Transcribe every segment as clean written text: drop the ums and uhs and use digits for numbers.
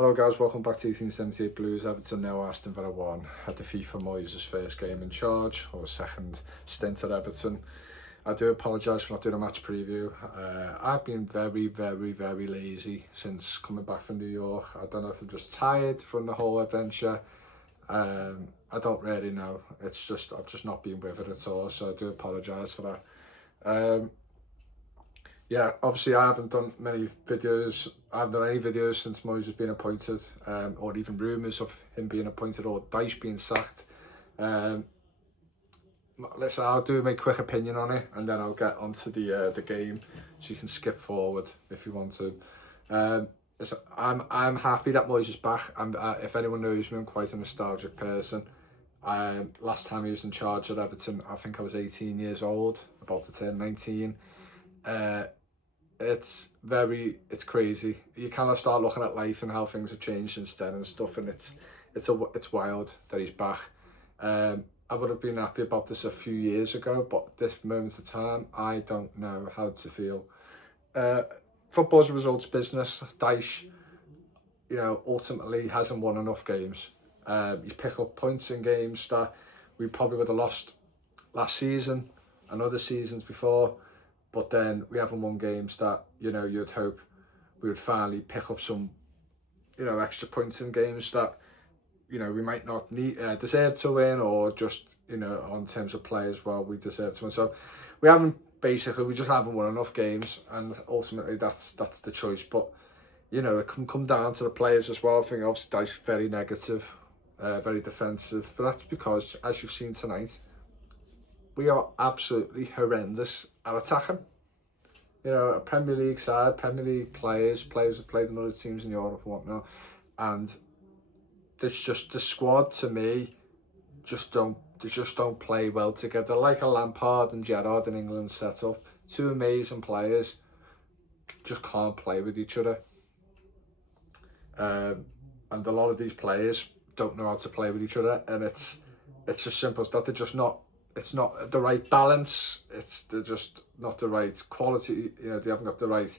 Hello guys, welcome back to 1878 Blues. Everton now, Aston Villa 1. Had defeat for Moyes' first game in charge, or second stint at Everton. I do apologise for not doing a match preview. I've been very lazy since coming back from New York. I don't know if I'm just tired from the whole adventure. I don't really know. It's just, I've just not been with it at all, so I do apologise for that. Yeah, obviously I haven't done many videos. I haven't done any videos since Moyes has been appointed, or even rumours of him being appointed or Dyche being sacked. Listen, I'll do my quick opinion on it, and then I'll get onto the game, so you can skip forward if you want to. I'm happy that Moyes is back. If anyone knows me, I'm quite a nostalgic person. Last time he was in charge at Everton, I think I was 18 years old, about to turn 19. It's crazy. You kind of start looking at life and how things have changed since then and stuff, and it's wild that he's back. I would have been happy about this a few years ago, but this moment of time, I don't know how to feel. Football's a results business. Dyche, ultimately hasn't won enough games. He's picked up points in games that we probably would have lost last season and other seasons before. But then we haven't won games that, you'd hope we would finally pick up some, extra points in games that, we might not deserve to win, or just, on terms of players, well, we deserve to win. So we just haven't won enough games, and ultimately that's the choice. But, it can come down to the players as well. I think obviously Dyche's very negative, very defensive, but that's because, as you've seen tonight, we are absolutely horrendous at attacking. A Premier League side, Premier League players have played in other teams in Europe and whatnot, and it's just the squad to me just don't play well together. Like a Lampard and Gerrard in England set up, two amazing players just can't play with each other, and a lot of these players don't know how to play with each other, and it's as simple as that. They're just not. It's not the right balance. They're just not the right quality. They haven't got the right.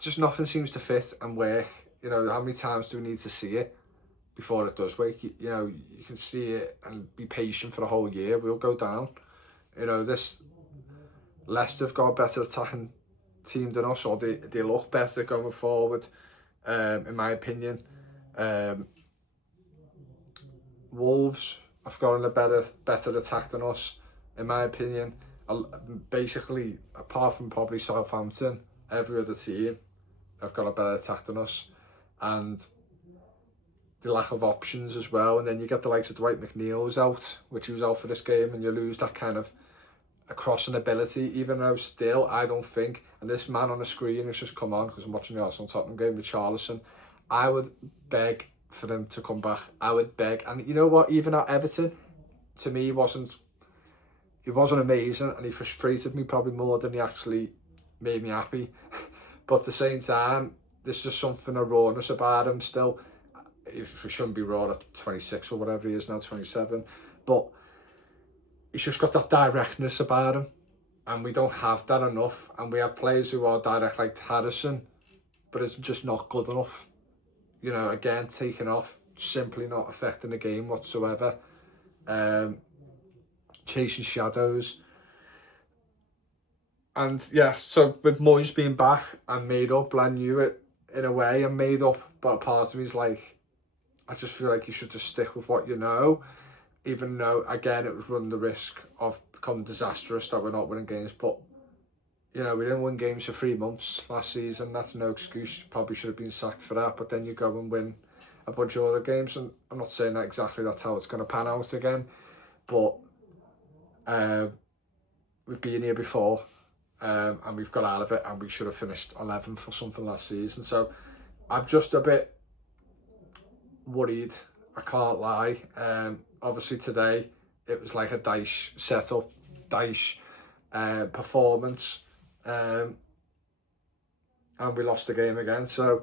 Just nothing seems to fit and work. How many times do we need to see it before it does work? You can see it and be patient for a whole year. We'll go down. This Leicester have got a better attacking team than us, or they look better going forward, in my opinion. Wolves have got a better attack than us, in my opinion. Basically, apart from probably Southampton, every other team have got a better attack than us, and the lack of options as well. And then you get the likes of Dwight McNeil's out, which he was out for this game, and you lose that kind of a crossing ability, even though still, I don't think, and this man on the screen has just come on, because I'm watching the Arsenal-Tottenham game with Charlison, I would beg for him to come back. I would beg. And you know what, even at Everton, to me, he wasn't amazing, and he frustrated me probably more than he actually made me happy. But at the same time, there's just something of rawness about him still. If he shouldn't be raw at 26 or whatever he is now, 27, but he's just got that directness about him, and we don't have that enough. And we have players who are direct, like Harrison, but it's just not good enough. Again, taking off, simply not affecting the game whatsoever. Chasing shadows. And yeah, so with Moyes being back, I'm made up. I knew it in a way, I'm made up, but a part of me is like, I just feel like you should just stick with what you know, even though, again, it was running the risk of becoming disastrous that we're not winning games. But we didn't win games for 3 months last season. That's no excuse. You probably should have been sacked for that. But then you go and win a bunch of other games. And I'm not saying that exactly that's how it's going to pan out again. But we've been here before. And we've got out of it. And we should have finished 11th or something last season. So I'm just a bit worried. I can't lie. Obviously today, it was like a Dyche setup. Dyche performance. And we lost the game again, so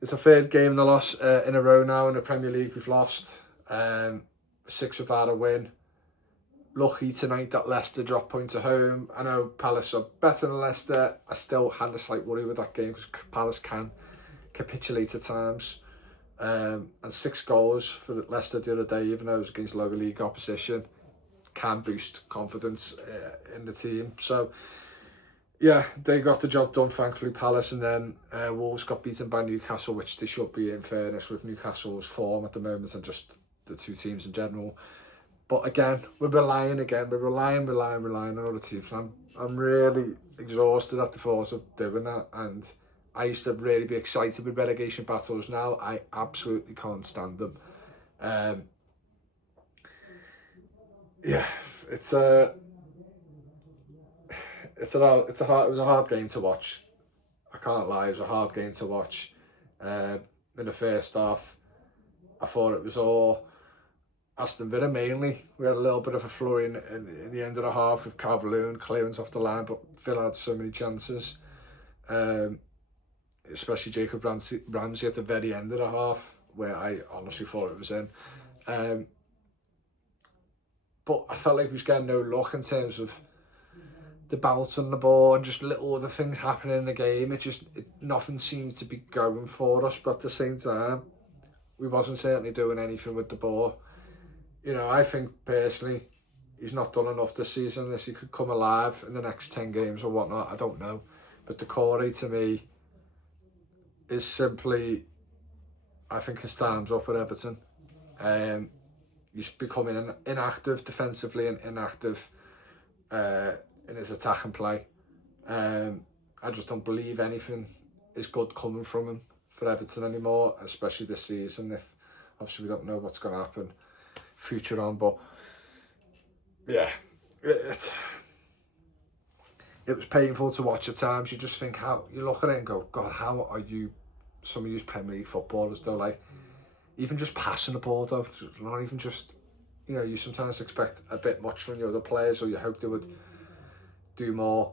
it's a third game in a row now in the Premier League we've lost. 6 without a win. Lucky tonight that Leicester dropped points at home. I know Palace are better than Leicester. I still had a slight worry with that game because Palace can capitulate at times. And 6 goals for Leicester the other day, even though it was against lower league opposition, can boost confidence in the team. So yeah, they got the job done, thankfully, Palace, and then Wolves got beaten by Newcastle, which they should be, in fairness, with Newcastle's form at the moment and just the two teams in general. But again, we're relying on other teams. I'm really exhausted at the thought of doing that, and I used to really be excited with relegation battles. Now I absolutely can't stand them. Yeah, it was a hard game to watch. I can't lie, it was a hard game to watch. In the first half, I thought it was all Aston Villa mainly. We had a little bit of a flurry in the end of the half with Calvert-Lewin clearance off the line, but Villa had so many chances. Especially Jacob Ramsey at the very end of the half, where I honestly thought it was in. But I felt like we was getting no luck in terms of the bounce on the ball and just little other things happening in the game. Nothing seemed to be going for us, but at the same time, we wasn't certainly doing anything with the ball. You know, I think personally, he's not done enough this season unless he could come alive in the next 10 games or whatnot. I don't know. But the Corey, to me, is simply, I think his time's up at Everton. He's becoming inactive defensively and inactive in his attack and play. I just don't believe anything is good coming from him for Everton anymore, especially this season. If obviously we don't know what's going to happen future on, but yeah, it was painful to watch at times. You just think, how you look at it and go, God, how are you? Some of these Premier League footballers, though, like even just passing the ball, though, not even just, you know, you sometimes expect a bit much from the other players, or you hope they would do more,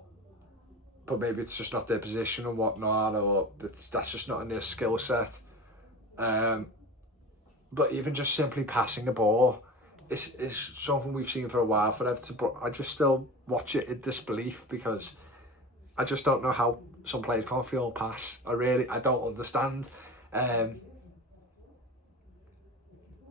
but maybe it's just not their position and whatnot, or that's just not in their skill set. But even just simply passing the ball is something we've seen for a while for Everton, but I just still watch it in disbelief because I just don't know how some players can't feel pass. I don't understand.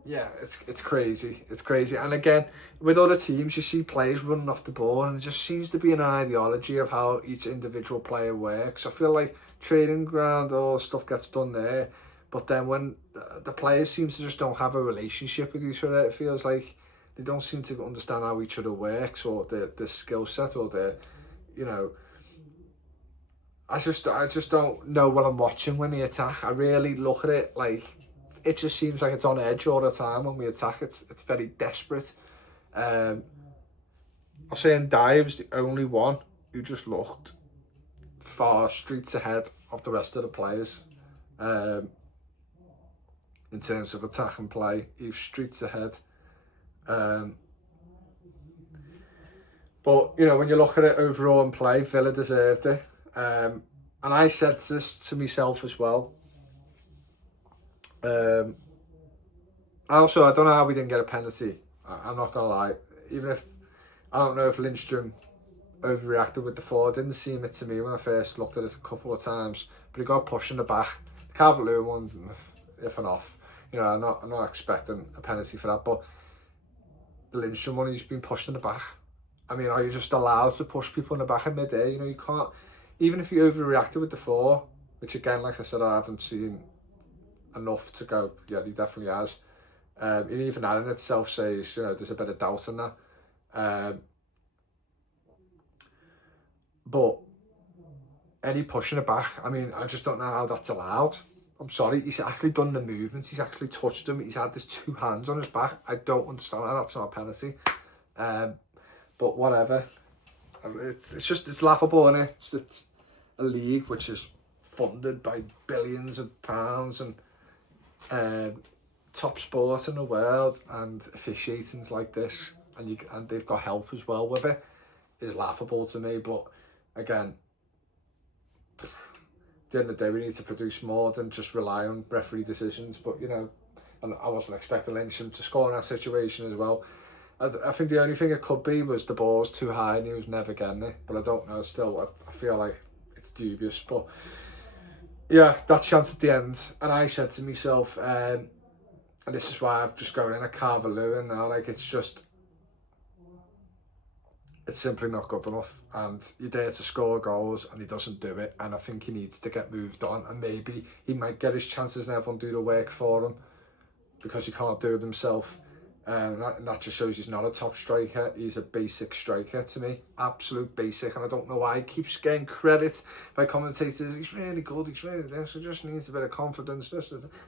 Yeah, it's crazy. It's crazy. And again, with other teams, you see players running off the ball, and it just seems to be an ideology of how each individual player works. I feel like training ground, all stuff gets done there, but then when the players seem to just don't have a relationship with each other, it feels like they don't seem to understand how each other works, or the skill set, or you know, I just don't know what I'm watching when they attack. I really look at it like it just seems like it's on edge all the time when we attack. It's very desperate. I'll say Ndiaye was the only one who just looked far streets ahead of the rest of the players. In terms of attack and play, he was streets ahead. But you know, when you look at it overall in play, Villa deserved it. And I said this to myself as well. Also, I don't know how we didn't get a penalty. I'm not gonna lie. Even if I don't know if Lindstrom overreacted with the foul. It didn't seem it to me when I first looked at it a couple of times. But he got pushed in the back. The Calvert-Lewin one, if and off. You know, I'm not expecting a penalty for that. But the Lindstrom one, he's been pushed in the back. I mean, are you just allowed to push people in the back in mid-air? You know, you can't. Even if you overreacted with the four, which again, like I said, I haven't seen enough to go, yeah, he definitely has. And even that in itself says, you know, there's a bit of doubt in that. But any pushing it back, I mean, I just don't know how that's allowed. I'm sorry, he's actually done the movements, he's actually touched him, he's had his 2 hands on his back. I don't understand how that's not a penalty. But whatever. It's laughable, isn't it? It's a league which is funded by billions of pounds and top sport in the world, and officiating's like this, and they've got help as well with it, is laughable to me. But again, at the end of the day, we need to produce more than just rely on referee decisions. But you know, and I wasn't expecting Lyncham to score in that situation as well. I think the only thing it could be was the ball was too high and he was never getting it. But I don't know. Still, I feel like it's dubious. But yeah, that chance at the end, and I said to myself, and this is why I've just gone in a Calvert-Lewin now, like it's simply not good enough, and you're there to score goals and he doesn't do it, and I think he needs to get moved on, and maybe he might get his chances and everyone do the work for him because he can't do it himself. And that just shows he's not a top striker. He's a basic striker to me, absolute basic, and I don't know why he keeps getting credit by commentators. He's really good, he's really this, he just needs a bit of confidence.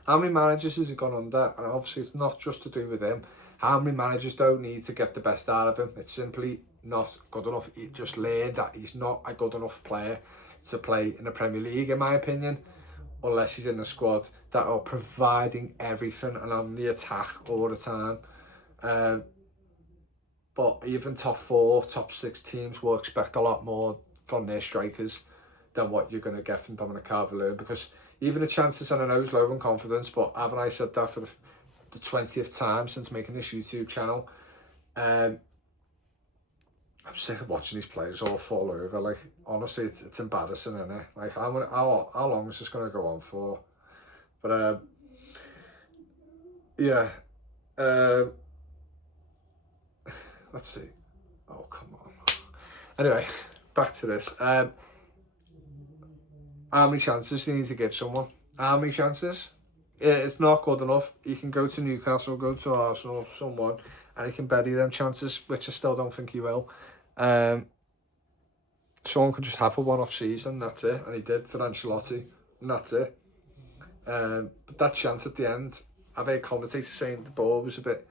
How many managers has he gone under? And obviously it's not just to do with him. How many managers don't need to get the best out of him? It's simply not good enough. He just learned that he's not a good enough player to play in the Premier League, in my opinion, unless he's in a squad that are providing everything and on the attack all the time. But even top 4, top 6 teams will expect a lot more from their strikers than what you're going to get from Dominic Calvert-Lewin, because even the chances, and I know he's low in confidence, but haven't I said that for the 20th time since making this YouTube channel? I'm sick of watching these players all fall over. Like, honestly, it's embarrassing, isn't it? Like, how long is this going to go on for? But yeah. Let's see. Oh, come on. Anyway, back to this. How many chances do you need to give someone? How many chances? It's not good enough. You can go to Newcastle, go to Arsenal, someone, and he can bury them chances, which I still don't think he will. Someone could just have a one-off season, that's it. And he did for Ancelotti, and that's it. But that chance at the end, I've heard commentators saying the ball was a bit...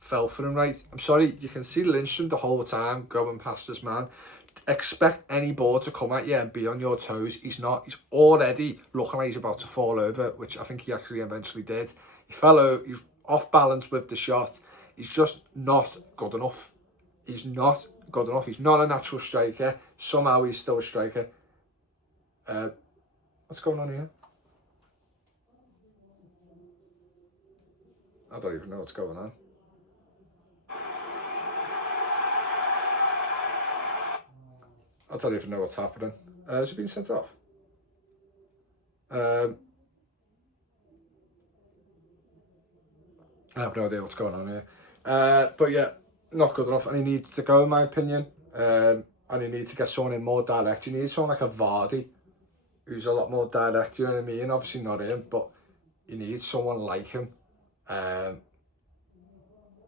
fell for him right. I'm sorry, you can see Lindstrom the whole time going past his man. Expect any ball to come at you and be on your toes. He's not. He's already looking like he's about to fall over, which I think he actually eventually did. He fell over, he's off balance with the shot. He's just not good enough. He's not good enough. He's not a natural striker. Somehow he's still a striker. What's going on here? I don't even know what's going on. I don't even know what's happening. Has he been sent off? I have no idea what's going on here. But yeah, not good enough, and he needs to go, in my opinion. And he needs to get someone in more direct. You need someone like a Vardy, who's a lot more direct, you know what I mean? Obviously not him, but you need someone like him.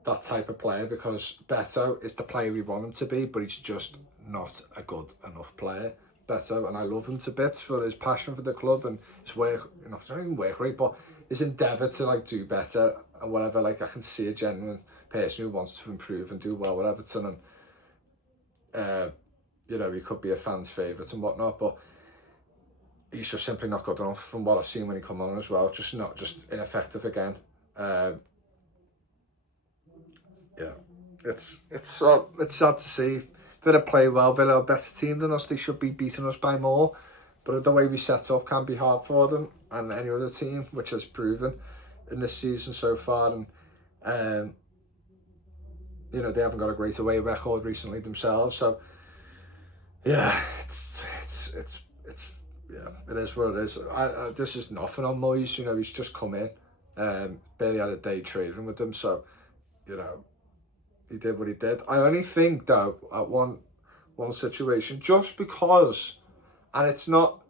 That type of player, because Beto is the player we want him to be, but he's just not a good enough player. Beto, and I love him to bits for his passion for the club and his work, you know, not even work rate, but his endeavour to like do better and whatever. Like, I can see a genuine person who wants to improve and do well with Everton, and you know, he could be a fan's favourite and whatnot, but he's just simply not good enough from what I've seen when he come on as well. Just ineffective again. Yeah, it's sad to see. Villa play well. Villa are a better team than us. They should be beating us by more. But the way we set up can be hard for them and any other team, which has proven in this season so far. And you know, they haven't got a great away record recently themselves. So yeah, it's yeah, it is what it is. This is nothing on Moyes. You know, he's just come in, barely had a day trading with them. So you know, he did what he did. I only think, though, at one situation, just because, and it's not,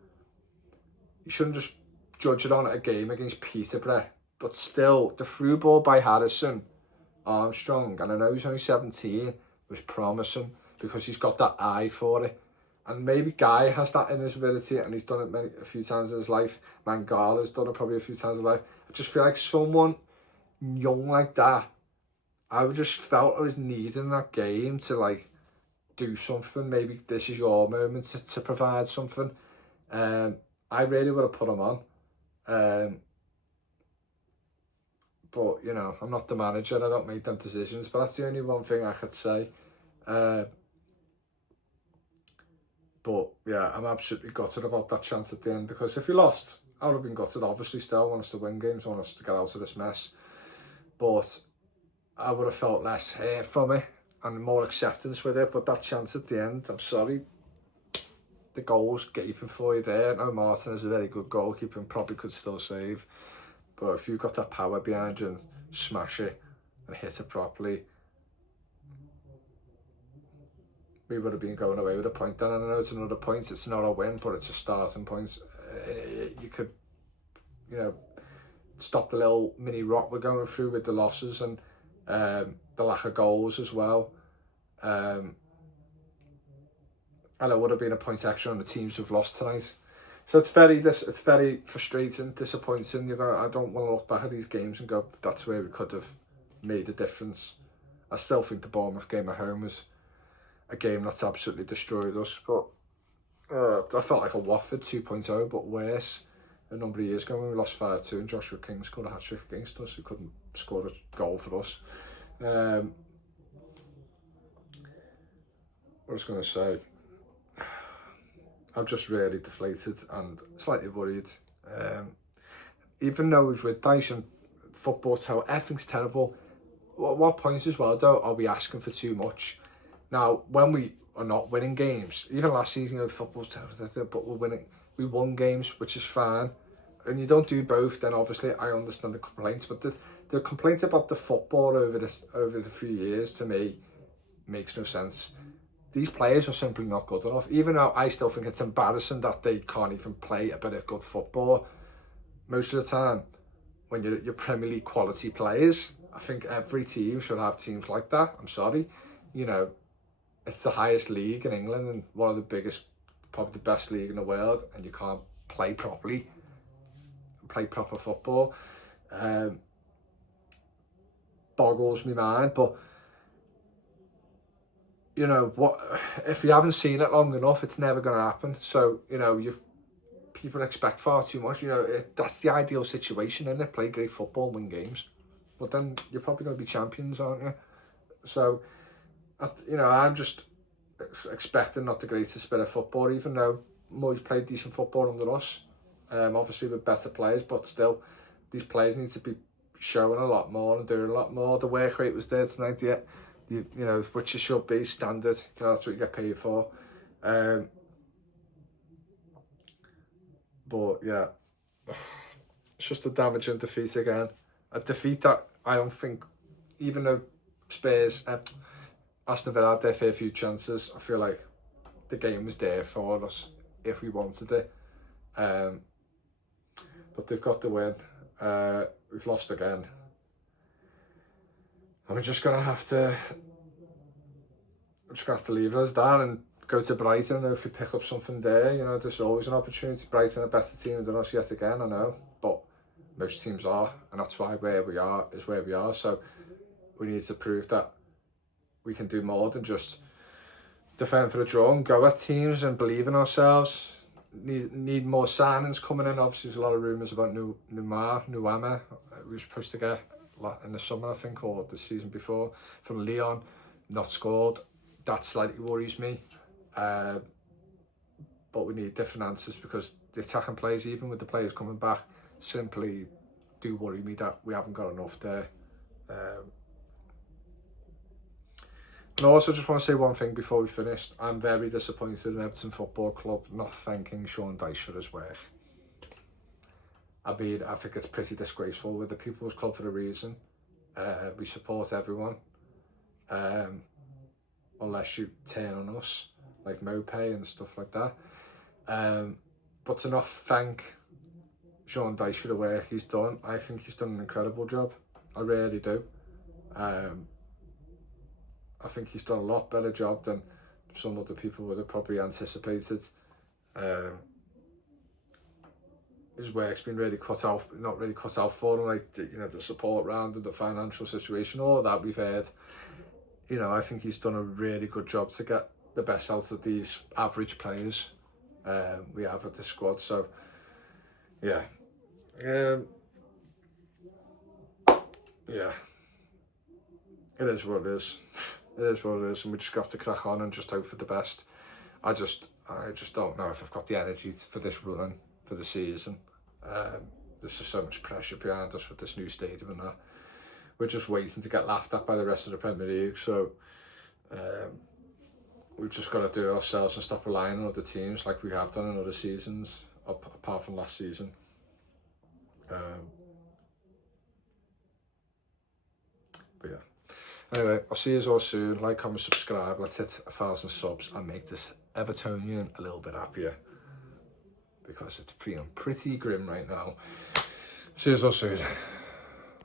you shouldn't just judge it on a game against Peterborough, but still, the through ball by Harrison, Armstrong, and I know he's only 17, was promising, because he's got that eye for it. And maybe Guy has that in his ability, and he's done it a few times in his life. Mangala's done it probably a few times in his life. I just feel like someone young like that, I just felt I was needing that game to like do something. Maybe this is your moment to provide something. I really would have put him on. But you know, I'm not the manager. I don't make them decisions. But that's the only one thing I could say. But yeah, I'm absolutely gutted about that chance at the end, because if he lost, I would have been gutted. Obviously, still want us to win games, want us to get out of this mess. But I would have felt less hate from it and more acceptance with it. But that chance at the end, I'm sorry, the goals gaping for you there. No, Martin is a very good goalkeeper and probably could still save. But if you've got that power behind you and smash it and hit it properly, we would have been going away with a point then. And I know it's another point, it's not a win, but it's a starting point. You could, you know, stop the little mini rot we're going through with the losses and the lack of goals as well. And it would have been a point extra on the teams who've lost tonight. So it's very frustrating, disappointing. I don't want to look back at these games and go, that's where we could have made a difference. I still think the Bournemouth game at home was a game that's absolutely destroyed us. But I felt like a Watford 2.0, but worse. A number of years ago when we lost 5-2 and Joshua King scored a hat-trick against us. He couldn't score a goal for us. What I was going to say, I'm just really deflated and slightly worried. Even though we've with Dyson, football's how everything's terrible. What point as well though are we asking for too much? Now, when we are not winning games, even last season, football's terrible, but we won games, which is fine. And you don't do both, then obviously I understand the complaints. But the complaints about the football over the few years, to me, makes no sense. These players are simply not good enough. Even though I still think it's embarrassing that they can't even play a bit of good football. Most of the time, when you're Premier League quality players, I think every team should have teams like that. I'm sorry. You know, it's the highest league in England and one of the biggest, probably the best league in the world, and you can't play properly, play proper football. Boggles my mind, but you know what? If you haven't seen it long enough, it's never going to happen. So you know, people expect far too much. You know, that's the ideal situation, isn't it? Play great football, win games, but then you're probably going to be champions, aren't you? So, you know, I'm just expecting not the greatest bit of football, even though Moyes played decent football under us. Obviously with better players, but still, these players need to be showing a lot more and doing a lot more. The work rate was there tonight, yeah. You know, which it should be standard. You know, that's what you get paid for. But yeah, it's just a damaging defeat again. A defeat that I don't think, even though Spurs, Aston Villa had their fair few chances, I feel like the game was there for us if we wanted it. But they've got the win. We've lost again. And we're just gonna have to leave us down and go to Brighton and hopefully pick up something there. You know, there's always an opportunity. Brighton are a better team than us yet again, I know, but most teams are, and that's why where we are is where we are. So we need to prove that we can do more than just defend for a draw and go at teams and believe in ourselves. Need more signings coming in. Obviously, there's a lot of rumours about Nuama, who was supposed to get in the summer, I think, or the season before, from Lyon, not scored. That slightly worries me. But we need different answers because the attacking players, even with the players coming back, simply do worry me that we haven't got enough there. And I also just want to say one thing before we finish. I'm very disappointed in Everton Football Club not thanking Sean Dyche for his work. I mean, I think it's pretty disgraceful. We're the People's Club for a reason. We support everyone. Unless you turn on us, like Mopay and stuff like that. But to not thank Sean Dyche for the work he's done, I think he's done an incredible job. I really do. I think he's done a lot better job than some other people would have probably anticipated. His work's been really not really cut out for him, like the support round and the financial situation, all that we've heard. You know, I think he's done a really good job to get the best out of these average players we have at the squad. So, yeah. Yeah. It is what it is. It is what it is, and we just have to crack on and just hope for the best. I just don't know if I've got the energy for this run for the season. There's just so much pressure behind us with this new stadium and that. We're just waiting to get laughed at by the rest of the Premier League. So we've just got to do it ourselves and stop relying on other teams like we have done in other seasons, apart from last season. But yeah. Anyway, I'll see you all soon. Like, comment, subscribe. Let's hit 1,000 subs and make this Evertonian a little bit happier, because it's feeling pretty grim right now. See you all soon.